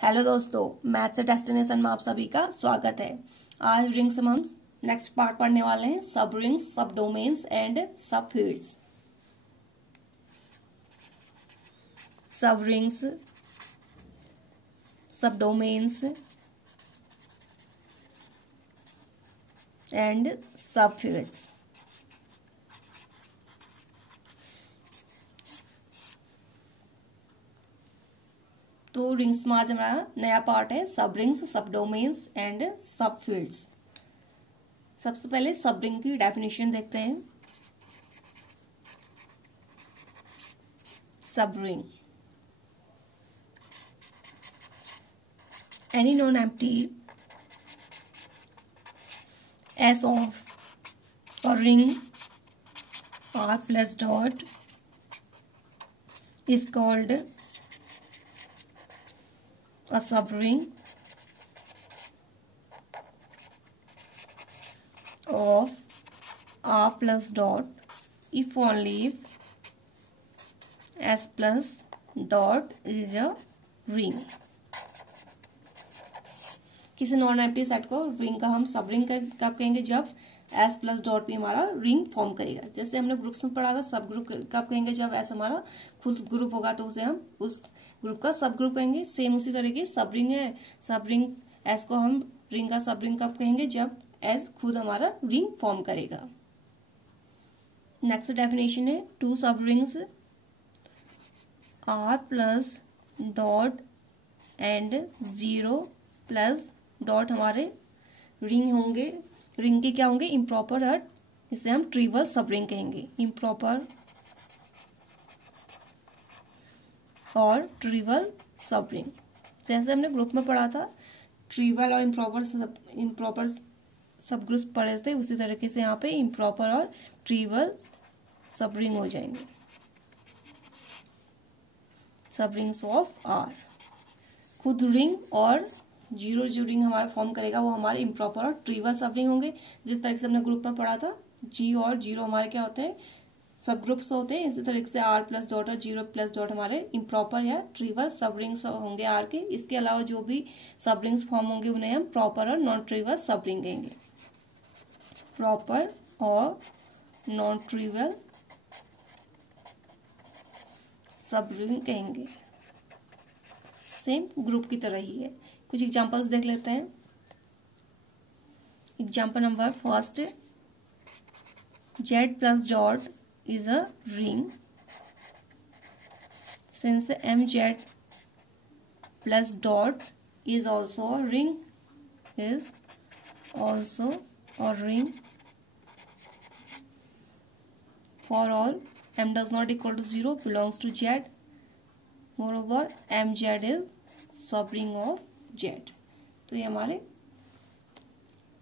Hello दोस्तों, math से destination में आप सभी का स्वागत है। आज रिंग्स में हम नेक्स्ट पार्ट पढ़ने वाले हैं, सब रिंग्स, सब डोमेन्स एंड सब फील्ड्स। सब रिंग्स, सब डोमेन्स एंड सब फील्ड्स। तो रिंग्स में आज हमारा नया पार्ट है सब रिंग्स, सब डोमेन्स एंड सब फील्ड्स। सबसे पहले सब रिंग की डेफिनेशन देखते हैं। सब ring, any non empty S of a ring R plus dot is called a subring of R plus dot if only if S plus dot is a ring। किसी non empty set को ring का हम सब ring कब कहेंगे? जब S plus dot भी हमारा रिंग फॉर्म करेगा। जैसे हमने ग्रुप्स में पढ़ा, सब ग्रुप कब कहेंगे? जब S हमारा खुद ग्रुप होगा तो उसे हम उस ग्रुप का सब ग्रुप कहेंगे। सेम उसी तरीके सब रिंग है, सब रिंग S को हम रिंग का सब रिंग कब कहेंगे? जब S खुद हमारा रिंग फॉर्म करेगा। नेक्स्ट डेफिनेशन है टू सब rings R plus dot and 0 plus dot हमारे रिंग होंगे। रिंग के क्या होंगे? इम्प्रॉपर हट, इसे हम ट्रिवल सब रिंग कहेंगे। इम्प्रॉपर और ट्रिवल सब रिंग, जैसे हमने ग्रुप में पढ़ा था, ट्रिवल और इम्प्रॉपर सब ग्रुप पढ़े थे, उसी तरीके से यहाँ पे इम्प्रॉपर और ट्रिवल सब रिंग हो जाएंगे। सब रिंग्स ऑफ आर, खुद रिंग और जीरो जो रिंग हमारा फॉर्म करेगा वो हमारे इम्प्रॉपर और ट्रिवल सब रिंग होंगे। जिस तरीके से हमने ग्रुप में पढ़ा था, जी और जीरो हमारे क्या होते हैं? सब ग्रुप्स होते हैं। इसी तरीके से आर प्लस डॉट और 0 प्लस डॉट हमारे इम्प्रॉपर या ट्रिवल सब रिंग्स होंगे आर के। इसके अलावा जो भी सब रिंग्स फॉर्म होंगे उन्हें हम प्रॉपर और नॉन ट्रिवल सब रिंग कहेंगे। प्रॉपर और नॉन ट्रिवल सब रिंग कहेंगे। सेम ग्रुप की तरह ही है। कुछ एग्जांपल्स देख लेते हैं। Example number first, Z plus dot is a ring since MZ plus dot is also a ring, is also a ring for all M does not equal to 0 belongs to Z, moreover MZ is subring of Z। तो ये हमारे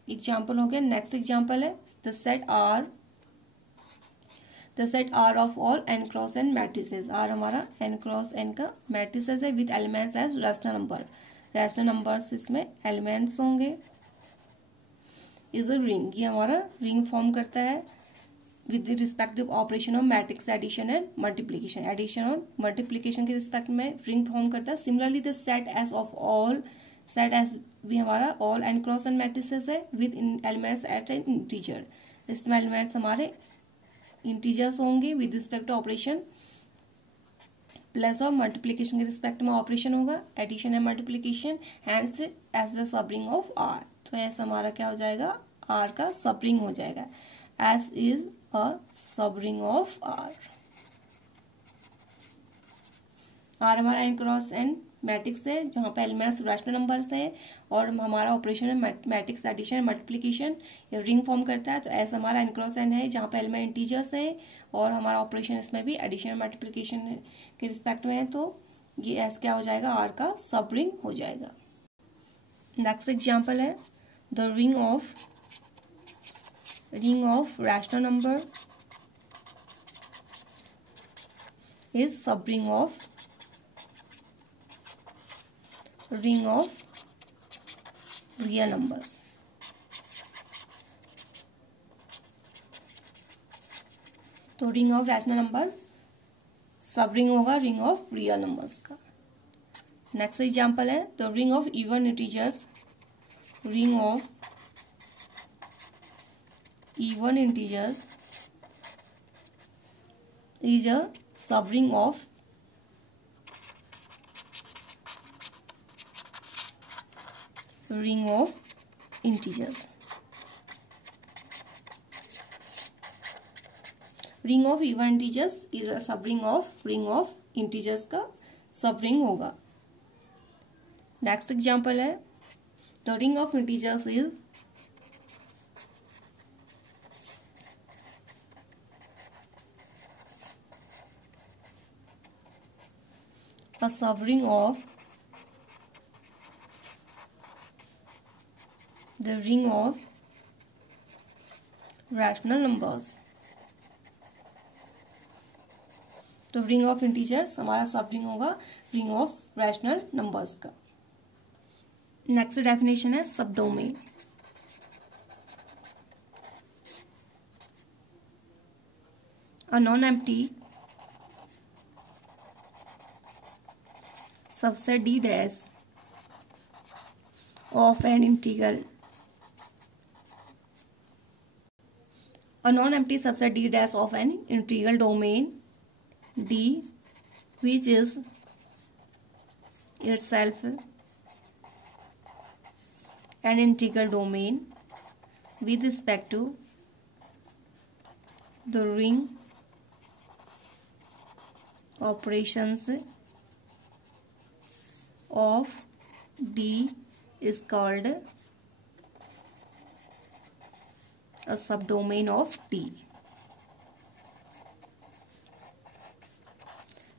example हो गए। Next example है the set R of all n cross n matrices. R हमारा n cross n का matrices है with elements as rational number. Rational numbers इसमें एलिमेंट्स होंगे। इज अ रिंग, ये हमारा रिंग फॉर्म करता है with the respective operation of matrix addition and multiplication. Addition और मल्टीप्लीकेशन के रिस्पेक्ट में रिंग फॉर्म करता है। Similarly the set S of all, set S भी हमारा all N cross N matrices है with elements at an integer. इसमें elements हमारे इंटीजर्स होंगे with respect to operation plus और मल्टीप्लीकेशन के रिस्पेक्ट में ऑपरेशन होगा, addition and multiplication, hence as the sub ring of R. तो ऐसा हमारा क्या हो जाएगा? आर का सब रिंग हो जाएगा। S is a subring of R। R हमारा n क्रॉस n मैट्रिक्स है जहाँ पे एलिमेंट्स रैशनल नंबर्स हैं और हमारा ऑपरेशन है मैट्रिक्स एडिशन मल्टीप्लिकेशन, ये रिंग फॉर्म करता है। तो S हमारा n क्रॉस n है जहाँ पे एलिमेंट इंटीजर्स हैं और हमारा ऑपरेशन इसमें भी एडिशन मल्टीप्लिकेशन के रिस्पेक्ट में है। तो ये S क्या हो जाएगा? R का सब रिंग हो जाएगा। नेक्स्ट एग्जाम्पल है the ring of rational number is subring of ring of real numbers। तो रिंग ऑफ रैशनल नंबर सब रिंग होगा रिंग ऑफ रियल नंबर्स का। नेक्स्ट एग्जाम्पल है the ring of even integers, ring of even integers is a subring of ring of integers. ring of even integers is a subring of ring of integers का subring होगा. Next example है the ring of integers is a subring of the ring of rational numbers. तो ring of integers हमारा subring होगा ring of rational numbers का. Next definition है subdomain. A non empty subset d dash of an integral, a non-empty subset d dash of an integral domain D which is itself an integral domain with respect to the ring operations of D is called a subdomain of D.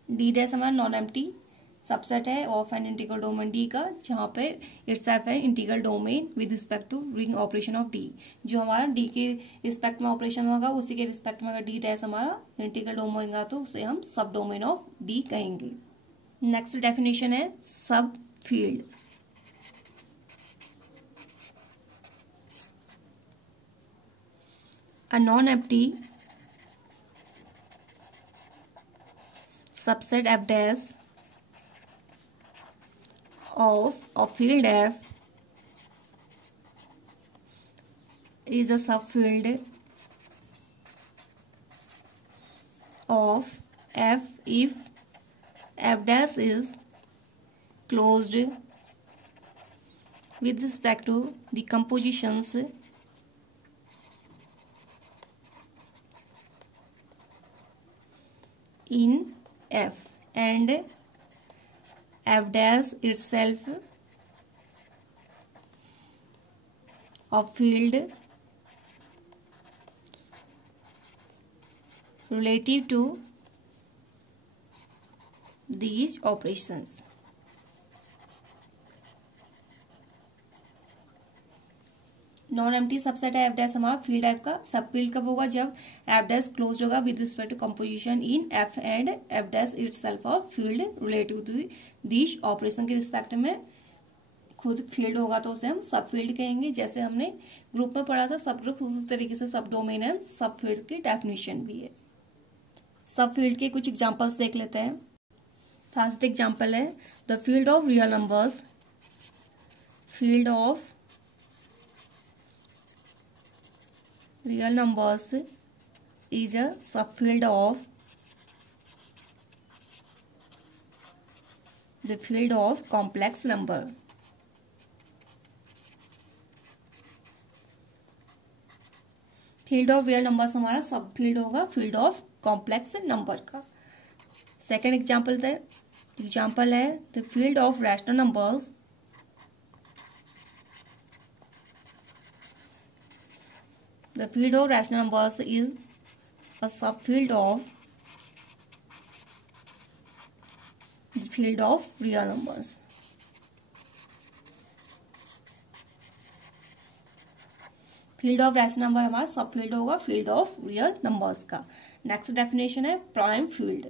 D dash हमारा non empty subset है of an integral domain D का, जहाँ पे itself है integral domain with respect to ring operation of D. जो हमारा D के respect में ऑपरेशन होगा उसी के रिस्पेक्ट में अगर D डैश हमारा इंटीग्रल डोमेन होगा तो उसे हम सब डोमेन ऑफ D कहेंगे. नेक्स्ट डेफिनेशन है सब field. A non empty subset F dash of a field F is a subfield of F if F dash is closed with respect to the compositions in F and F dash itself a field relative to these operations. Non empty subset है F dash हमारा field F का. Subfield कब होगा जब F dash close होगा with respect to composition in F and F dash itself of field relative to this operation के respect में खुद फील्ड होगा तो उसे हम सब फील्ड कहेंगे. जैसे हमने ग्रुप में पढ़ा था सब ग्रुप, उस तरीके से सब डोमेन एंड सब फील्ड की डेफिनेशन भी है. सब फील्ड के कुछ एग्जांपल्स देख लेते हैं. फर्स्ट एग्जांपल है the field of real numbers. Field of real numbers is a subfield of the field of complex number. Field of real numbers हमारा सब फील्ड होगा फील्ड ऑफ कॉम्प्लेक्स नंबर का. Second example है the field of rational numbers. The field of rational numbers is a subfield of the field of real numbers. Field of rational number हमारा sub field होगा field of real numbers का. Next definition है prime field.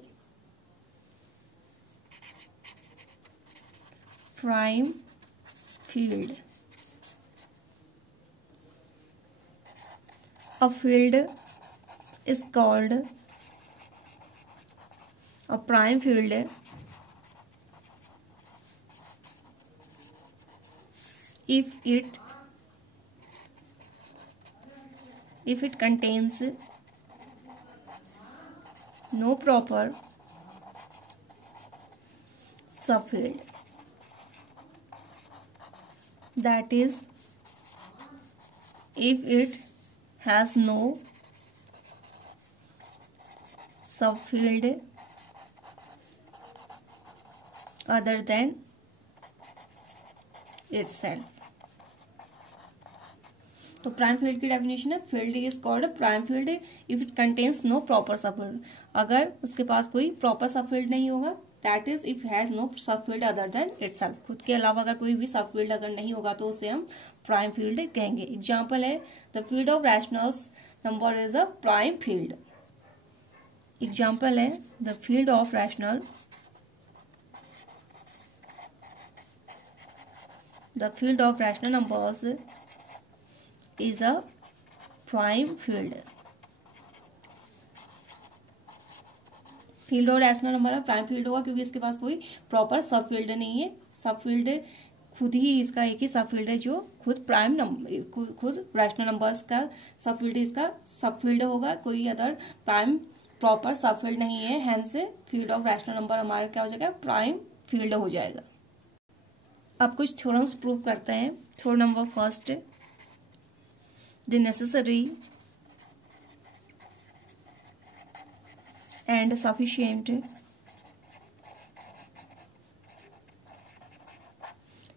Prime field a field is called a prime field if it contains no proper subfield, that is if it has no subfield other than itself। तो prime field की definition है, field is called prime field if it contains no proper subfield, अगर उसके पास कोई proper subfield नहीं होगा, that is if has no subfield other than itself, खुद के अलावा अगर कोई भी सबफील्ड अगर नहीं होगा तो उसे हम प्राइम फील्ड कहेंगे। एग्जाम्पल है the field of rationals number is a prime field. Example है the field of rational numbers is a prime field। Field of rational number prime field होगा क्योंकि इसके पास कोई प्रॉपर सब फील्ड नहीं है। सब फील्ड खुद ही इसका एक ही सब फील्ड है जो खुद प्राइम नंबर खुद रैशनल नंबर्स का सब फील्ड इसका सब फील्ड होगा, कोई अदर प्राइम प्रॉपर सब फील्ड नहीं है, hence field of rational number हमारा क्या हो जाएगा, प्राइम फील्ड हो जाएगा। अब कुछ थ्योरम्स प्रूव करते हैं। Theorem number first, the necessary and sufficient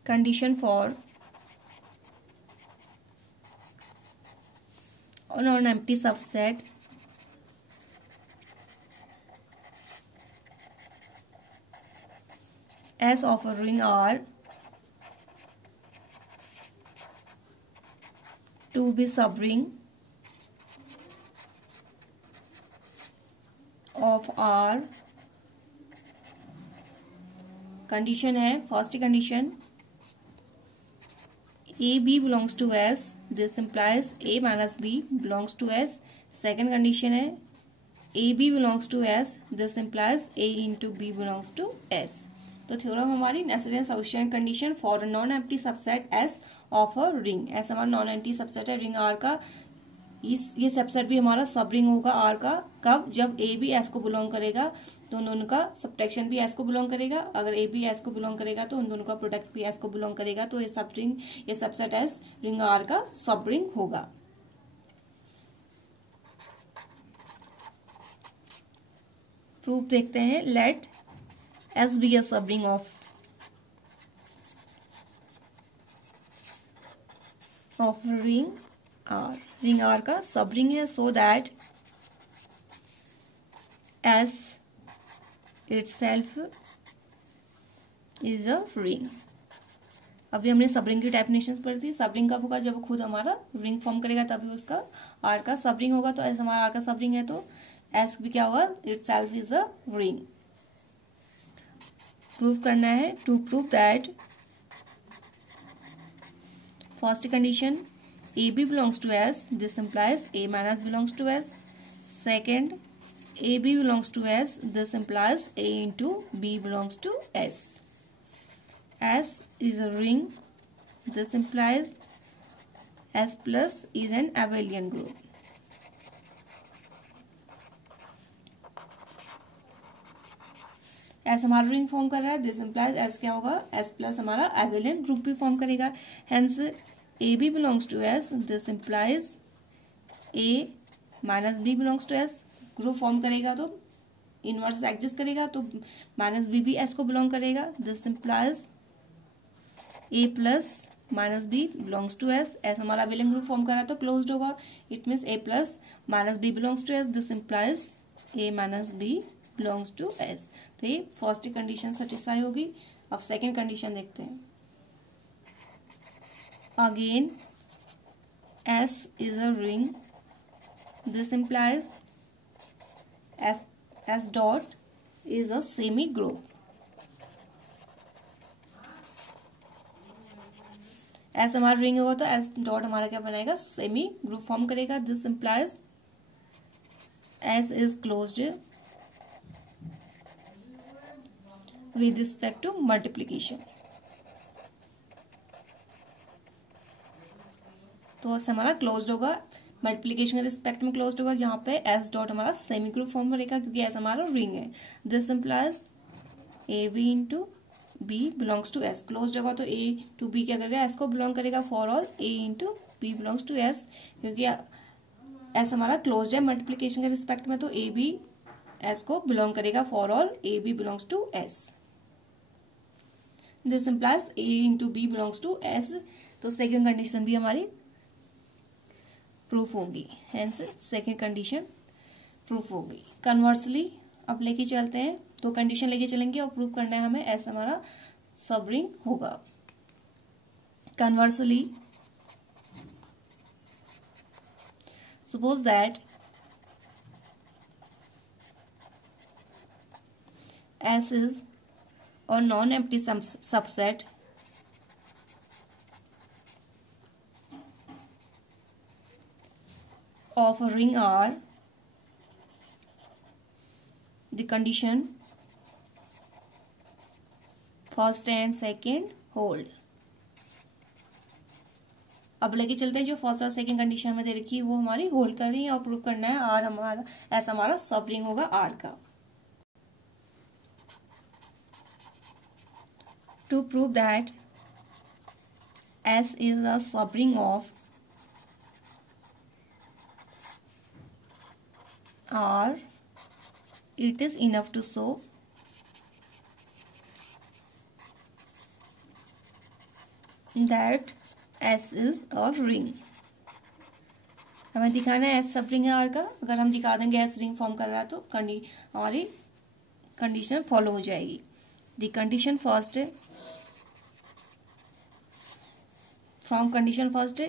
condition for non-empty subset S of a ring R to be subring of R। Condition है, first condition A B belongs to S, this implies A minus B belongs to S। Second condition है A B belongs to S, this implies A into B belongs to S। तो theorem हमारी necessary and sufficient condition for non empty subset S of a ring. S हमारा non empty subset है ring R का, ये subset भी हमारा subring होगा R का, कब, जब A भी S को बिलोंग करेगा तो उन दोनों का सब्ट्रैक्शन भी S को बिलोंग करेगा, अगर A भी S को बिलोंग करेगा तो उन दोनों का प्रोडक्ट भी S को बिलोंग करेगा, तो ये सब रिंग ये सबसेट S रिंग R का सब रिंग होगा। प्रूफ देखते हैं। Let S be a subring of ring R। Ring R का सब रिंग है, so that S itself is a ring। अभी हमने सब रिंग की डेफिनेशन पढ़ी थी। सब रिंग कब होगा, जब खुद हमारा रिंग फॉर्म करेगा तभी उसका R का सब रिंग होगा। तो S हमारा R का सब रिंग है तो S भी क्या होगा, itself is a ring। Prove करना है, to prove that first condition A B belongs to S, this implies A minus belongs to S। second A B belongs to S, this implies A into B belongs to S। S is a ring, this implies S plus is an abelian group। S हमारा ring form कर रहा है, this implies S क्या होगा, S plus हमारा abelian group भी form करेगा, hence A B belongs to S, this implies A minus B belongs to S। Group form करेगा तो इनवर्स एग्जिस्ट करेगा तो माइनस B भी S को बिलोंग करेगा, this implies A plus minus B belongs to S। S हमारा abelian group form कर रहा है तो क्लोज्ड होगा, it means A plus minus B belongs to S, this implies A minus B belongs to S। तो ये first condition satisfy होगी। अब सेकेंड कंडीशन देखते हैं। Again S is a ring, this implies S dot is a semi group। S हमारा ring होगा तो S dot हमारा क्या बनाएगा, सेमी ग्रुप फॉर्म करेगा, this implies S is closed with respect to multiplication। तो ऐसे हमारा क्लोज्ड होगा, मल्टीप्लीकेशन के रिस्पेक्ट में क्लोज्ड होगा, जहाँ पे एस डॉट हमारा सेमी ग्रुप फॉर्म करेगा क्योंकि एस हमारा रिंग है। This implies A B into B belongs to S. Closed होगा तो ए टू बी क्या करेगा, एस को बिलोंग करेगा for all A into B belongs to S, क्योंकि एस हमारा क्लोज्ड है मल्टीप्लीकेशन के रिस्पेक्ट में, तो ए बी एस को बिलोंग करेगा for all A B belongs to S. This implies A into B belongs to S. तो second condition भी हमारी प्रूफ होगी, हेंस सेकेंड कंडीशन प्रूफ होगी। कन्वर्सली अब लेके चलते हैं, तो कंडीशन लेके चलेंगे और प्रूफ करना है हमें एस हमारा सब रिंग होगा। Conversely suppose that S is और non empty subset of a ring R, the condition first and second hold। अब लेके चलते हैं जो फर्स्ट और सेकंड कंडीशन में दे रखी है वो हमारी होल्ड कर रही है और प्रूव करना है आर हमारा ऐसा हमारा सब रिंग होगा आर का। To prove that S is a सब ring of R, it is enough to show that S is a ring। हमें दिखाना है S सब रिंग है R का। अगर हम दिखा देंगे S रिंग फॉर्म कर रहा है तो हमारी कंडीशन फॉलो हो जाएगी। The condition first from condition first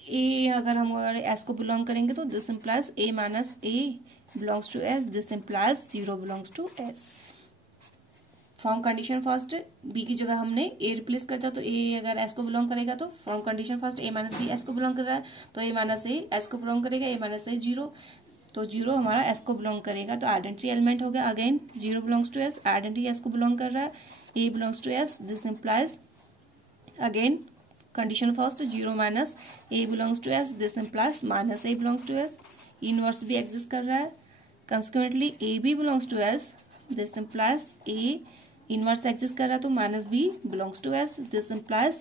A अगर हम एस को बिलोंग करेंगे तो this implies A minus A belongs to S, this implies 0 belongs to S. From condition first B की जगह हमने ए रिप्लेस करता तो ए अगर एस को बिलोंग करेगा तो from condition first A minus B S को बिलोंग कर रहा है तो ए माइनस ए एस को बिलोंग करेगा, ए माइनस ए 0 तो 0 हमारा एस को बिलोंग करेगा, तो आइडेंटिटी एलिमेंट हो गया। Again 0 belongs to S, identity S को बिलोंग कर रहा है, A belongs to S, this implies again condition first 0 minus A belongs to S, this implies minus A belongs to S. Inverse भी exist कर रहा है, consequently A B belongs to S, this implies A inverse exist कर रहा है तो minus B belongs to S, this implies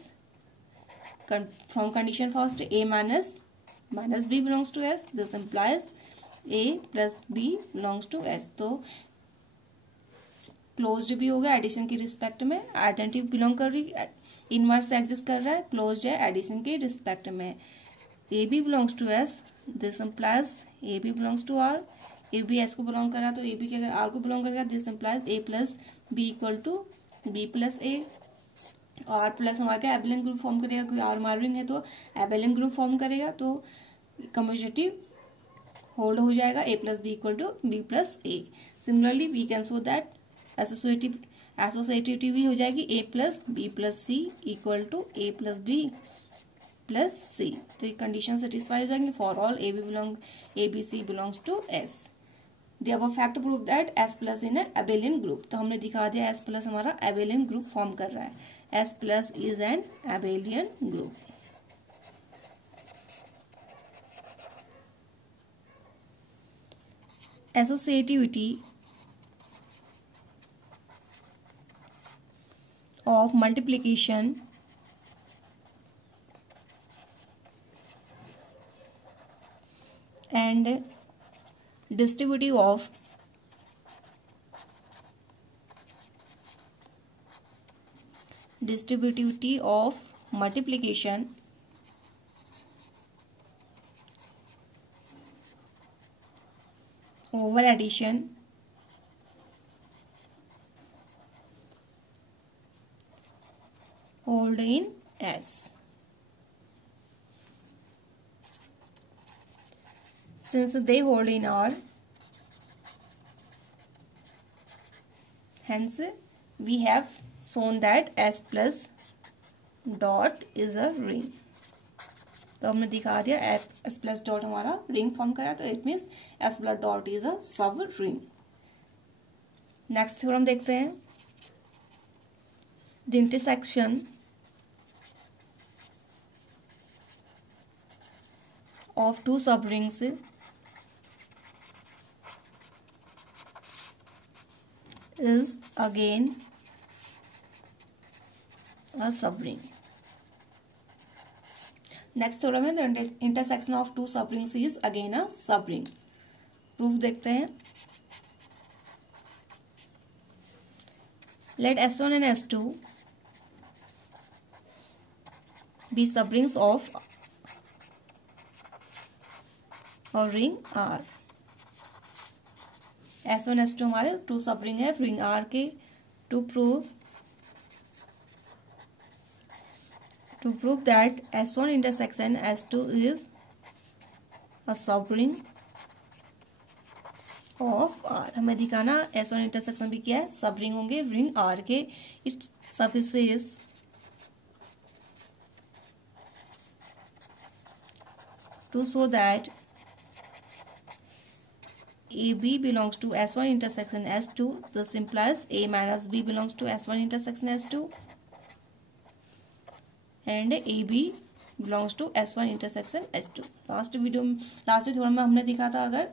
from condition first A minus B belongs to S, this implies A plus B belongs to S. तो closed भी हो गया addition की respect में, आइडेंटिटी बिलोंग कर रही, इनवर्स एग्जिस्ट कर रहा है, क्लोज्ड है एडिशन के रिस्पेक्ट में। A B belongs to S, this implies A B belongs to R, A B S को बिलोंग कर रहा है तो ए बी के अगर आर को बिलोंग करेगा this implies A plus B equal to B plus A. R plus हमारा क्या एबेलियन ग्रुप फॉर्म करेगा, क्योंकि आर हमारा रिंग है तो एबेलियन ग्रुप फॉर्म करेगा, तो कम्यूटेटिव होल्ड हो जाएगा A plus B equal to B plus A. Similarly we can show that associativity हो जाएगी A plus C equal to A plus B plus C. तो ये कंडीशन सेटिस्फाई हो जाएंगे for all A B C belongs to S. The above fact prove that S plus in an abelian group. तो हमने दिखा दिया S plus हमारा abelian group form कर रहा है, S plus is an abelian group. Associativity of multiplication and distributive of multiplication over addition hold in S. Since they hold in R, hence we have shown that S plus dot is a ring. तो हमने दिखा दिया S plus dot हमारा ring form करा, तो it means S plus dot is a subring. Next theorem देखते हैं, the intersection of two subrings is again a subring. Next theorem है the intersection of two subrings is again a subring. Proof देखते हैं. Let S1 and S2 be subrings of और ring R. S1 S2 हमारे two subring है ring R के. To prove that S1 intersection S2 is a subring of R. हमें दिखाना S1 intersection भी क्या है, सबरिंग होंगे रिंग R के. It's sufficient to show that AB belongs to S1 intersection S2. This implies A minus B belongs to S1 intersection S2 and AB belongs to S1 intersection S2. Last theorem में हमने देखा था अगर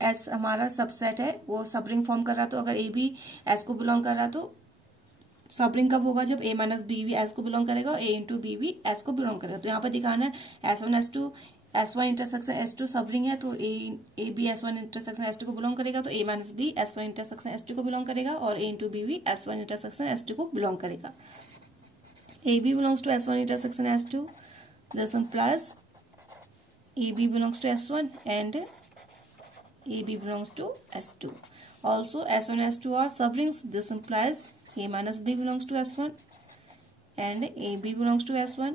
S हमारा subset है वो subring form कर रहा तो अगर A भी S को बिलोंग कर रहा तो सबरिंग कब होगा जब A माइनस बी भी S को बिलोंग करेगा और A इंटू बी भी S को बिलोंग करेगा. तो यहाँ पर दिखाना है S1 S2 S1 intersection S2 subring है तो A B S1 intersection S2 को बिलोंग करेगा तो A minus B S1 intersection S2 को बिलोंग करेगा और A इंटू बी भी S1 इंटरसेक्शन S2 को बिलोंग करेगा. AB belongs to S1 intersection S2. This implies AB belongs to S1 and AB belongs to S2. Also S1 S2 are subrings. This implies A minus B belongs to S1 and AB belongs to S1.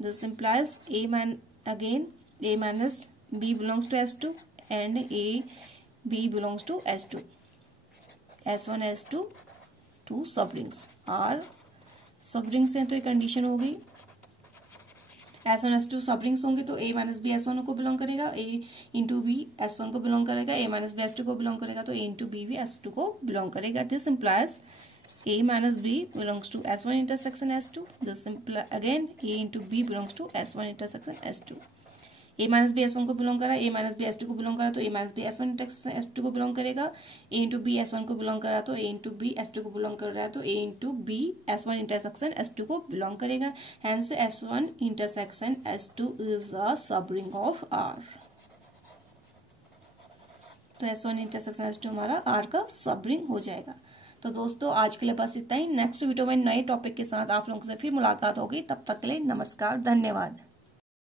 This implies A minus B belongs to S2 and AB belongs to S2. S1 S2 two subrings are सबरिंग्स हैं तो एक condition हो गई. S1 S2 सबरिंग्स होंगे तो A minus B S1 को belong करेगा, A into B S1 को बिलोंग करेगा, A माइनस बी S2 को बिलोंग करेगा तो A इंटू बी भी S2 को बिलोंग करेगा. This implies A minus B belongs to S1 intersection S2. This implies again A into B belongs to S1 intersection S2. A minus B S1 को belong करा, A minus B S2 को belong करा तो A minus B S1 intersection S2 को belong करेगा. A into B S1 को belong करा तो A इंटू बी S2 को बिलोंग कर रहा है तो A into B S1 intersection S2 को बिलोंग करेगा. Hence S1 intersection S2 is a subring of R. तो S1 इंटरसेक्शन S2 हमारा R का सबरिंग हो जाएगा. तो दोस्तों आज के लिए बस इतना ही. नेक्स्ट वीडियो में नए टॉपिक के साथ आप लोगों से फिर मुलाकात होगी. तब तक के लिए नमस्कार, धन्यवाद.